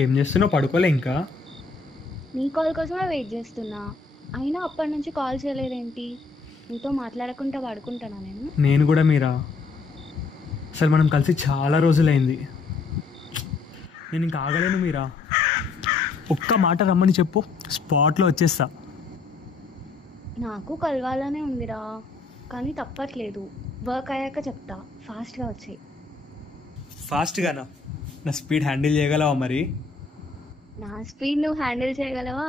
ఏం చేస్తున్నావు? పడుకోలే ఇంకా? నీ కాల్ కోసమే వెయిట్ చేస్తున్నా. అయినా అప్పటి నుంచి కాల్ చేయలేదేంటి? నీతో మాట్లాడకుండా పడుకుంటానా నేను? నేను కూడా మీరా. అసలు మనం కలిసి చాలా రోజులైంది. నేను ఇంకా ఆగలేను మీరా. ఒక్క మాట రమ్మని చెప్పు, స్పాట్లో వచ్చేస్తా. నాకు కలవాలనే ఉందిరా, కానీ తప్పట్లేదు. వర్క్ అయ్యాక చెప్తా, ఫాస్ట్గా వచ్చాయి. ఫాస్ట్గానా? నా స్పీడ్ హ్యాండిల్ చేయగలవా మరి? నా స్పీడ్ నువ్వు హ్యాండిల్ చేయగలవా?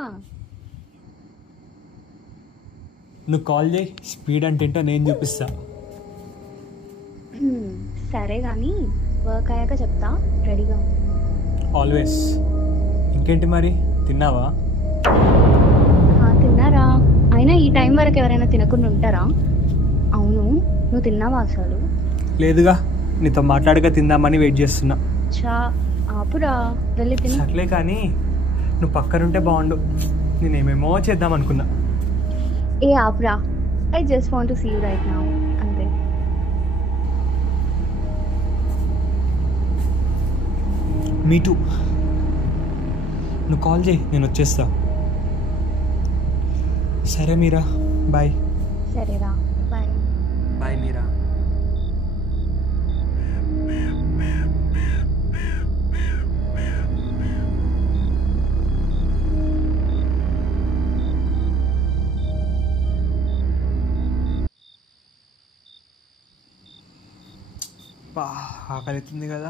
నువ్వు కాల్ చేయి, స్పీడ్ అంటే ఏంటో నేను చూపిస్తా. సరే కానీ వర్క్ అయ్యాక చెప్తా, రెడీగా ఉంది. ఆల్వేస్. ఇంకేంటి మరి, తిన్నావా? తిన్నారా? అయినా ఈ టైం వరకు ఎవరైనా తినకుండా ఉంటారా? అవును, నువ్వు తిన్నావా అసలు? లేదుగా, నీతో మాట్లాడక తిందామని వెయిట్ చేస్తున్నా. చా ఆపురా, వెళ్ళి తిని. సర్లే కానీ నువ్వు పక్కనుంటే బాగుండు. నేనేమేమో చేద్దాం అనుకున్నా. ఏ ఆపురా, I just want to see you right now, అంతే. Me too. నువ్వు కాల్ చేయి, నేను వచ్చేస్తా. సరే మీరా, బాయ్. సరేరా, బాయ్. బాయ్ మీరా. ఆకలి అవుతుంది కదా.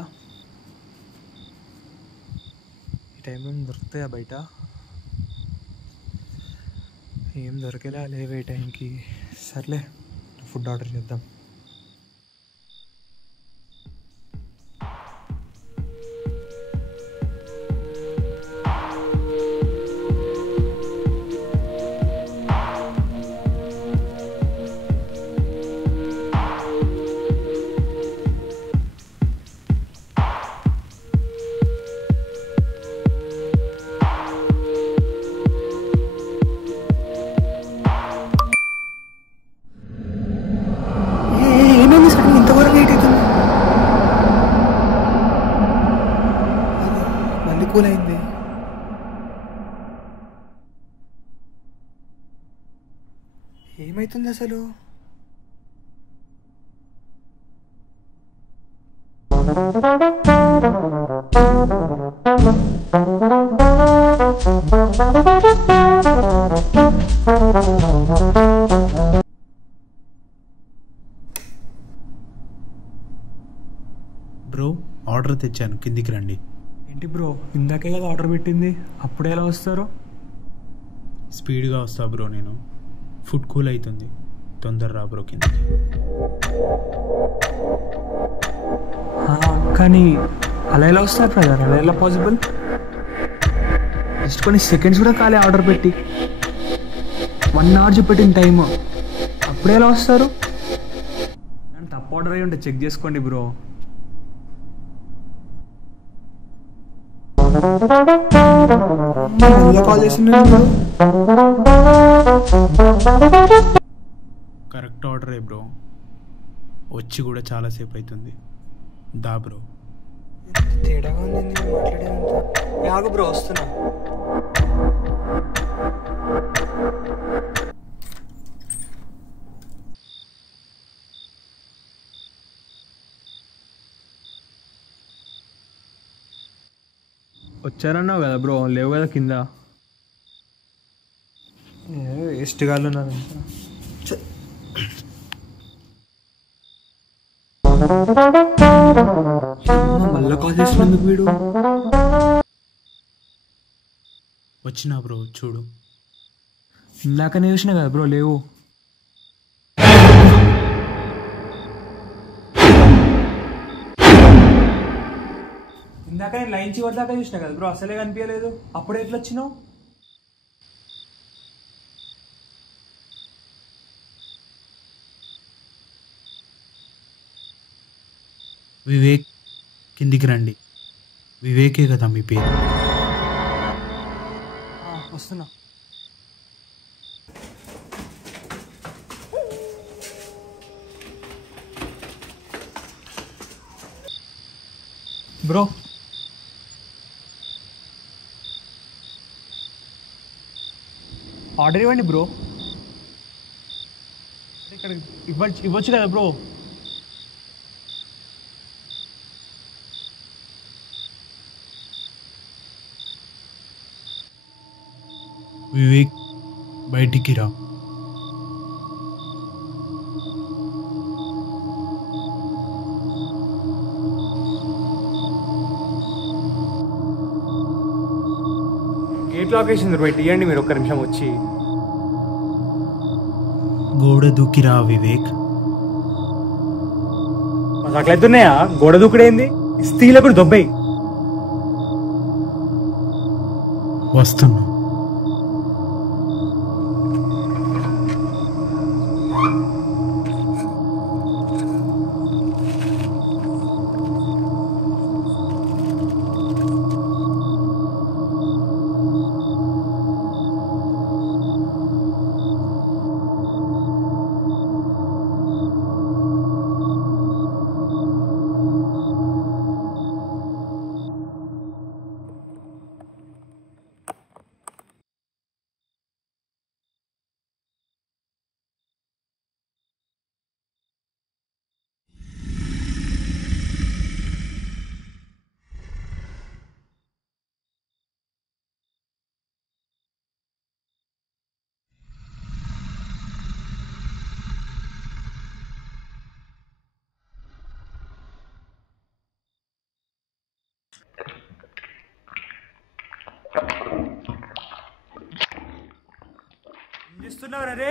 ఈ టైంలో దొరుకుతాయా బయట? ఏం దొరికేలా లేవే టైంకి. సర్లే, ఫుడ్ ఆర్డర్ చేద్దాం. కూలైంది. ఏమైతుంది అసలు? బ్రో, ఆర్డర్ తెచ్చాను, కిందికి రండి. ఏంటి బ్రో, ఇందాకే కదా ఆర్డర్ పెట్టింది, అప్పుడే ఎలా వస్తారు? స్పీడ్గా వస్తా బ్రో, నేను ఫుడ్ కూల్ అవుతుంది, తొందర రా బ్రో కిందికి. కానీ అలా ఎలా వస్తారు బ్రదర్? అలా ఎలా పాసిబుల్? జస్ట్ కొన్ని సెకండ్స్ కూడా కాలే ఆర్డర్ పెట్టి, 1 hour చూపెట్టిన టైమ్, అప్పుడే ఎలా వస్తారు? నేను తప్పు ఆర్డర్ అయ్యి ఉంటే చెక్ చేసుకోండి బ్రో. కాల్ చేస్తున్నాను. కరెక్ట్ ఆర్డరే బ్రో, వచ్చి కూడా చాలాసేపు అవుతుంది. దా బ్రో. తేడాగా ఉంది మాట్లాడేదంతా. ఆగు బ్రో, వస్తున్నా. వచ్చారన్నావు కదా బ్రో, లేవు కదా కింద. వేస్ట్ గాళ్ళు ఉన్నారంతా. మళ్ళీ కాల్ చేసినందుకు వీడు. వచ్చినా బ్రో, చూడు. ఇందాకనే చూసినా కదా బ్రో, లేవు. ఇందాక నేను లైన్ చివరి దాకా చూసినా కదా బ్రో, అసలే కనిపించలేదు. అప్పుడే ఎట్లా వచ్చినావు? వివేక్, కిందికి రండి. వివేకే కదా మీ పేరు? వస్తున్నా. బ్రో ఆర్డర్ ఇవ్వండి బ్రో. ఇక్కడ ఇవ్వచ్చు కదా బ్రో. వివేక్ బయటికి రా. గేట్ లాక్ వేసింది బ్రో. ఇవ్వండి మీరు ఒక్క నిమిషం వచ్చి. గోడ దూకిరా వివేక్. అట్లయితున్నాయా? గోడ దూకుడేంది? స్టీల్ కూడా దొబ్బాయి. వస్తున్నా. చేస్తున్నావురా రే?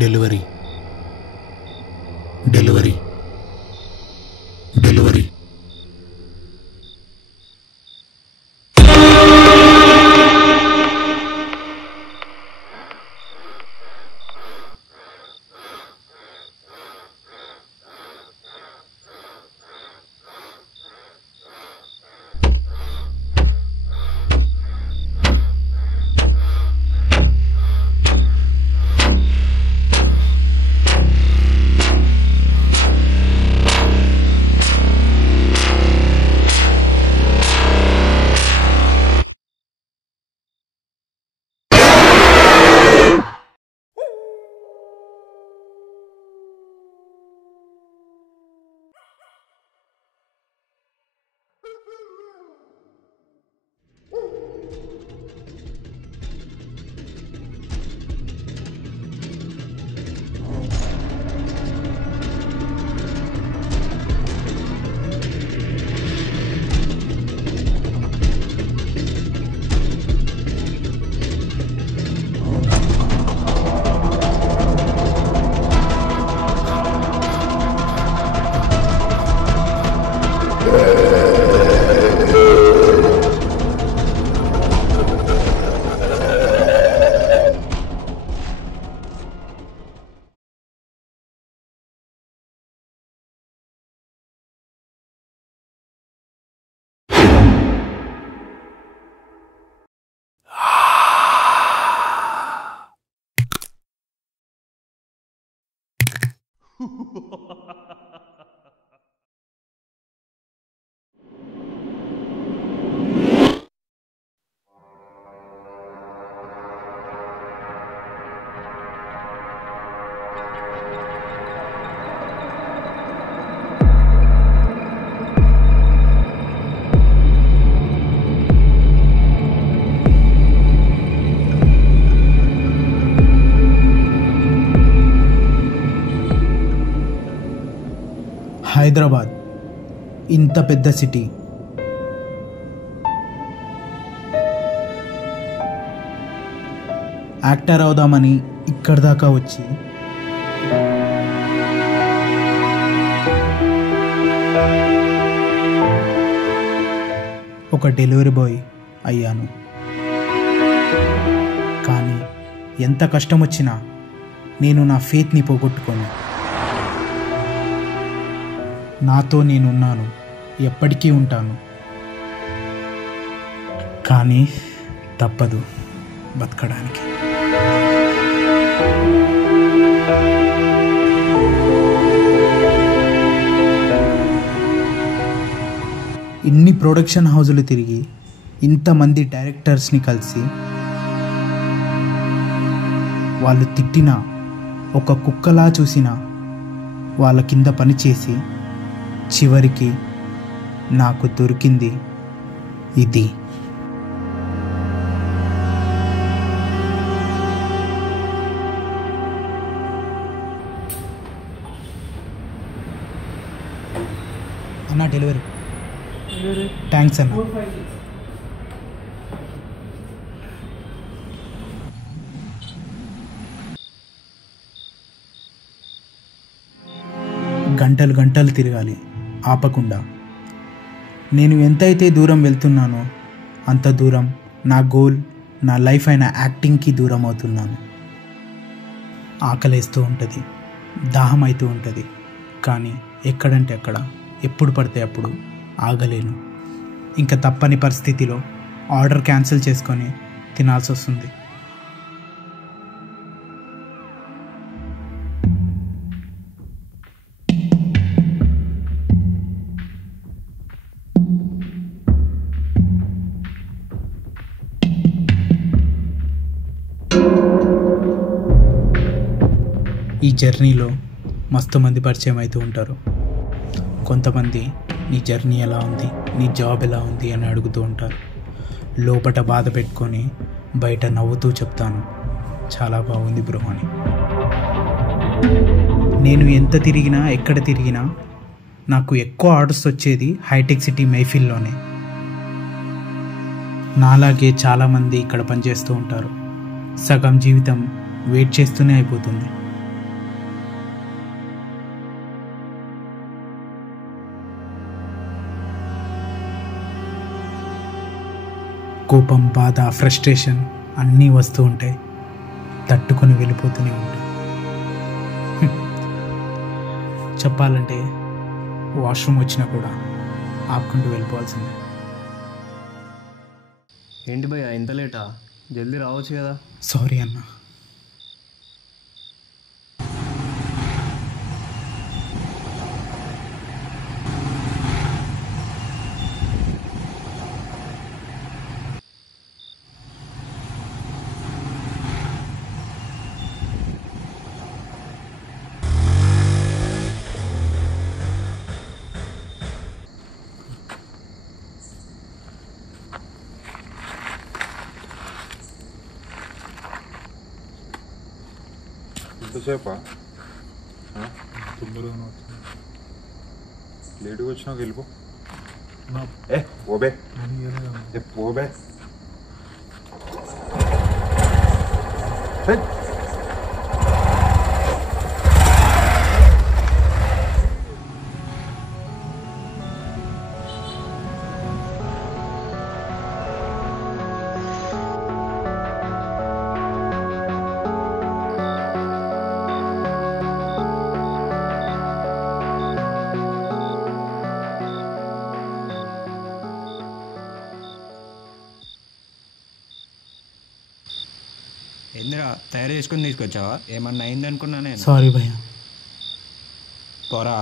Delivery delivery delivery. హైదరాబాద్ ఇంత పెద్ద సిటీ, యాక్టర్ అవుదామని ఇక్కడి దాకా వచ్చి ఒక డెలివరీ బాయ్ అయ్యాను. కానీ ఎంత కష్టం వచ్చినా నేను నా ఫెయిత్ని పోగొట్టుకోను. నాతో నేనున్నాను, ఎప్పటికీ ఉంటాను. కానీ తప్పదు బతకడానికి. ఇన్ని ప్రొడక్షన్ హౌజులు తిరిగి ఇంతమంది డైరెక్టర్స్ని కలిసి వాళ్ళు తిట్టినా ఒక కుక్కలా చూసినా వాళ్ళ కింద పనిచేసి చివరికి నాకు దొరికింది ఇది. అన్న డెలివరీ. థ్యాంక్స్ అన్న. గంటలు గంటలు తిరగాలి ఆపకుండా. నేను ఎంతైతే దూరం వెళ్తున్నానో అంత దూరం నా గోల్, నా లైఫ్ అయిన యాక్టింగ్కి దూరం అవుతున్నాను. ఆకలేస్తూ ఉంటుంది, దాహం అవుతూ ఉంటుంది, కానీ ఎక్కడంటే అక్కడ ఎప్పుడు పడితే అప్పుడు ఆగలేను. ఇంకా తప్పని పరిస్థితిలో ఆర్డర్ క్యాన్సిల్ చేసుకొని తినాల్సి వస్తుంది. ఈ జర్నీలో మస్తు మంది పరిచయం అవుతూ ఉంటారు. కొంతమంది నీ జర్నీ ఎలా ఉంది, నీ జాబ్ ఎలా ఉంది అని అడుగుతూ ఉంటారు. లోపట బాధ పెట్టుకొని బయట నవ్వుతూ చెప్తాను, చాలా బాగుంది బ్రో అని. నేను ఎంత తిరిగినా ఎక్కడ తిరిగినా నాకు ఎక్కువ ఆర్డర్స్ వచ్చేది హైటెక్ సిటీ మైఫిల్లోనే. నాలాగే చాలామంది ఇక్కడ పనిచేస్తూ ఉంటారు. సగం జీవితం వెయిట్ చేస్తూనే అయిపోతుంది. కోపం, బాధ, ఫ్రస్ట్రేషన్ అన్నీ వస్తూ ఉంటాయి. తట్టుకొని వెళ్ళిపోతూనే ఉంటాయి. చెప్పాలంటే వాష్రూమ్ వచ్చినా కూడా ఆపుకుంటూ వెళ్ళిపోవాల్సిందే. ఏంటి భయ్యా ఇంత లేటా? జల్దీ రావచ్చు కదా. సారీ అన్న. ఎంతసేపా? లేటుగా వచ్చినాక వెళ్ళిపో. ఓబే ఓబే ఏందిరా తయారు చేసుకుని తీసుకొచ్చావా? ఏమన్నా అయిందనుకున్నా నేను. సారీ భయ్యా. పోరా.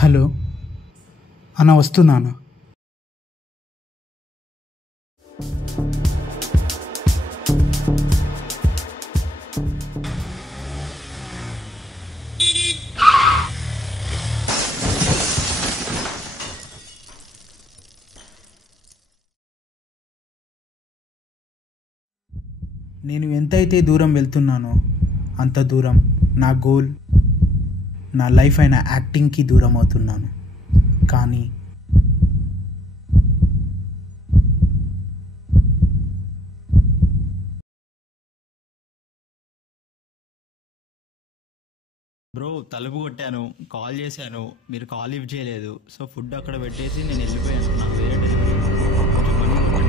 హలో అన్న, వస్తున్నాను. నేను ఎంతైతే దూరం వెళ్తున్నానో అంత దూరం నా గోల్, నా లైఫ్ అయిన యాక్టింగ్కి దూరం అవుతున్నాను. కానీ బ్రో తలుపు కొట్టాను, కాల్ చేశాను, మీరు కాల్ లిఫ్ట్ చేయలేదు. సో ఫుడ్ అక్కడ పెట్టేసి నేను వెళ్ళిపోయాను. నాకు వేరే డెలివరీ కొంచెం పని ఉంది.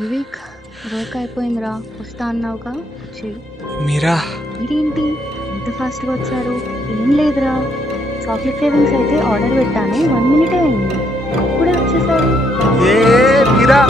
వివేక్, వర్క్ అయిపోయిందిరా, వస్తా అన్నావుగా, వచ్చి. మీరా ఇదేంటి ఇంత ఫాస్ట్గా వచ్చారు? ఏం లేదురా, చాక్లెట్ క్రేవింగ్స్ అయితే ఆర్డర్ పెట్టాను, 1 minute అయింది, అప్పుడే వచ్చేసారు. మీరా